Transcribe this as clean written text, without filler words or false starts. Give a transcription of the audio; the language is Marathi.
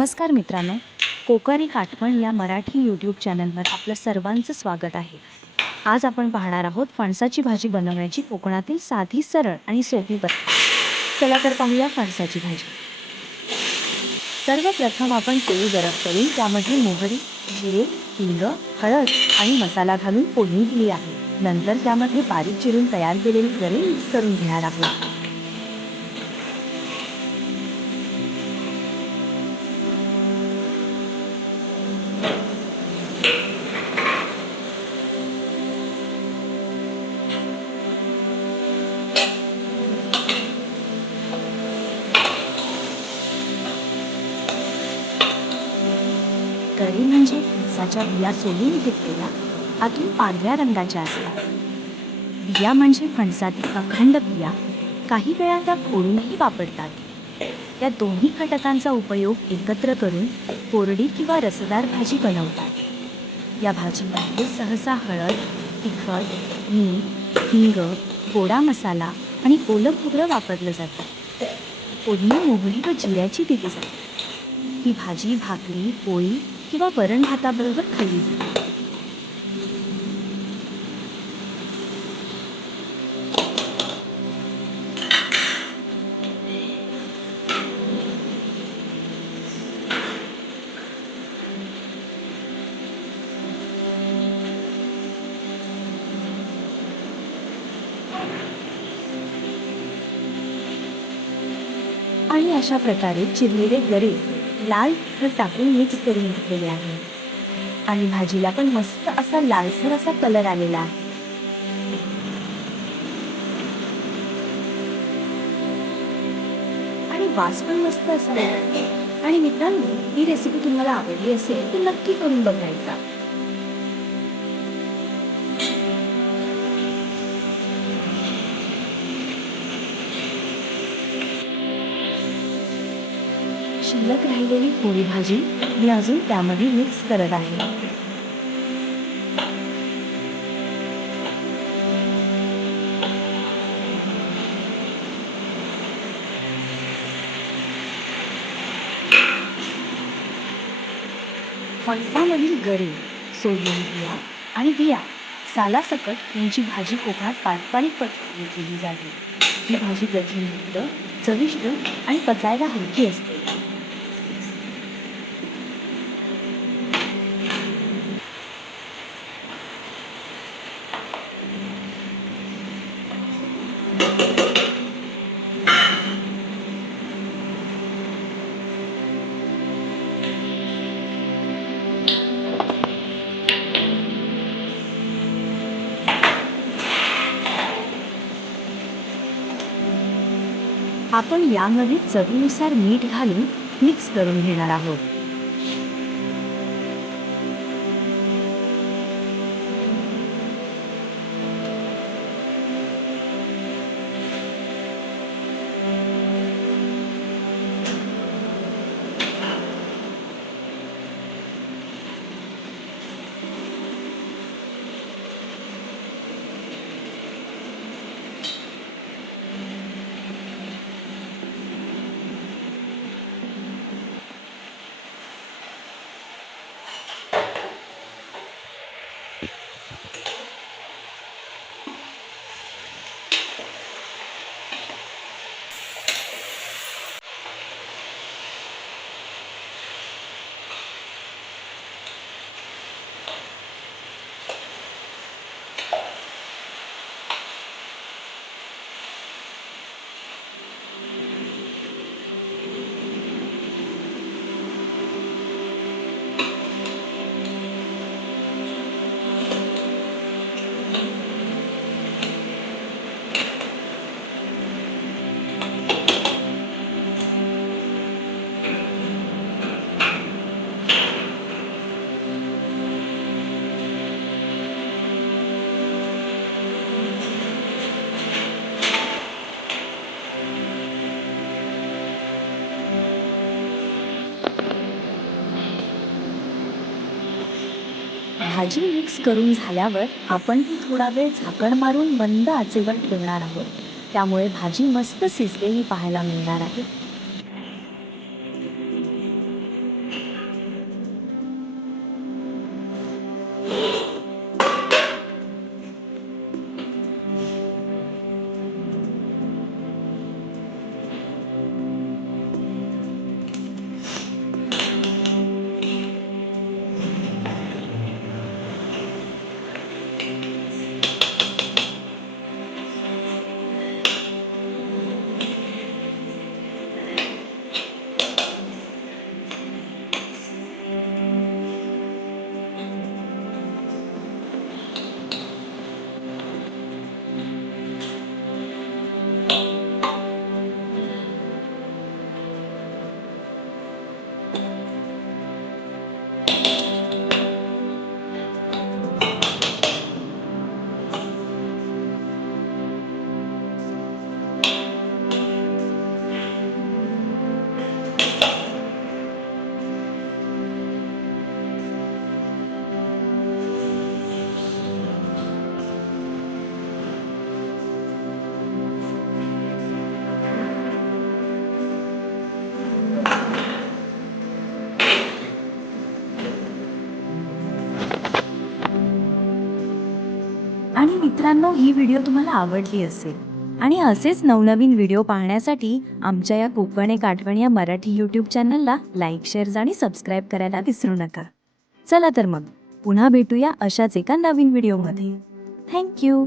नमस्कार मित्रांनो, कोकरिक आठवण या मराठी यूट्यूब चॅनलवर आपलं सर्वांचं स्वागत आहे. आज आपण पाहणार आहोत फणसाची भाजी बनवण्याची कोकणातील साधी, सरळ आणि सोपी पद्धत. चला तर पाहूया फणसाची भाजी. सर्वप्रथम आपण तेल गरम करून त्यामध्ये मोहरी, जिरे, हिंग, हळद आणि मसाला घालून फोडणी दिली आहे. नंतर त्यामध्ये बारीक चिरून तयार केलेली गरे मिक्स करून घेणार आहोत. गरी म्हणजे फणसाच्या बिया सोलून घेतलेल्या, आतून पांढऱ्या रंगाच्या असतात. बिया म्हणजे फणसातील अखंड बिया, काही वेळा त्या फोडूनही वापरतात. या दोन्ही घटकांचा उपयोग एकत्र करून कोरडी किंवा रसदार भाजी बनवतात. या भाजीमध्ये सहसा हळद, तिखट, मीठ, हिंग, गोडा मसाला आणि ओलं खोबरं वापरलं जातं. फोडणी मोहरी व जिऱ्याची दिली जाते. ही भाजी भाकरी, पोळी किंवा वरण भाताबरोबर खाल्ली जाते. आणि अशा प्रकारे चिरलेले गरे लाल तिखट टाकून मिक्स करून घेतलेले आहे. आणि भाजीला पण मस्त असा लालसर असा कलर आलेला आहे. आणि वास पण मस्त असा आहे. आणि मित्रांनो, ही रेसिपी तुम्हाला आवडली असेल तर नक्की करून बघायचा. शिल्लक राहिलेली पोळी भाजी मी अजून त्यामध्ये मिक्स करत आहे. फणसामधील गरे, सोललेली बिया आणि बिया सालासकट यांची भाजी कोकणात पारंपरिक पद्धतीने केली जाते. ही भाजी प्रथिनयुक्त, चविष्ट आणि पचायला हलकी असते. आपण यामध्ये चवीनुसार मीठ घालून मिक्स करून घेणार आहोत. भाजी मिक्स करून झाल्यावर आपण ती थोडा वेळ झाकण मारून मंद आचेवर ठेवणार आहोत. त्यामुळे भाजी मस्त शिजलेली पाहायला मिळणार आहे. आणि मित्रांनो, ही व्हिडिओ तुम्हाला आवडली असेल आणि असेच नवनवीन व्हिडिओ पाहण्यासाठी आमच्या या कोकण एक आठवण या मराठी यूट्यूब चॅनलला लाईक, शेअर आणि सबस्क्राईब करायला विसरू नका. चला तर मग पुन्हा भेटूया अशाच एका नवीन व्हिडिओमध्ये. थँक्यू.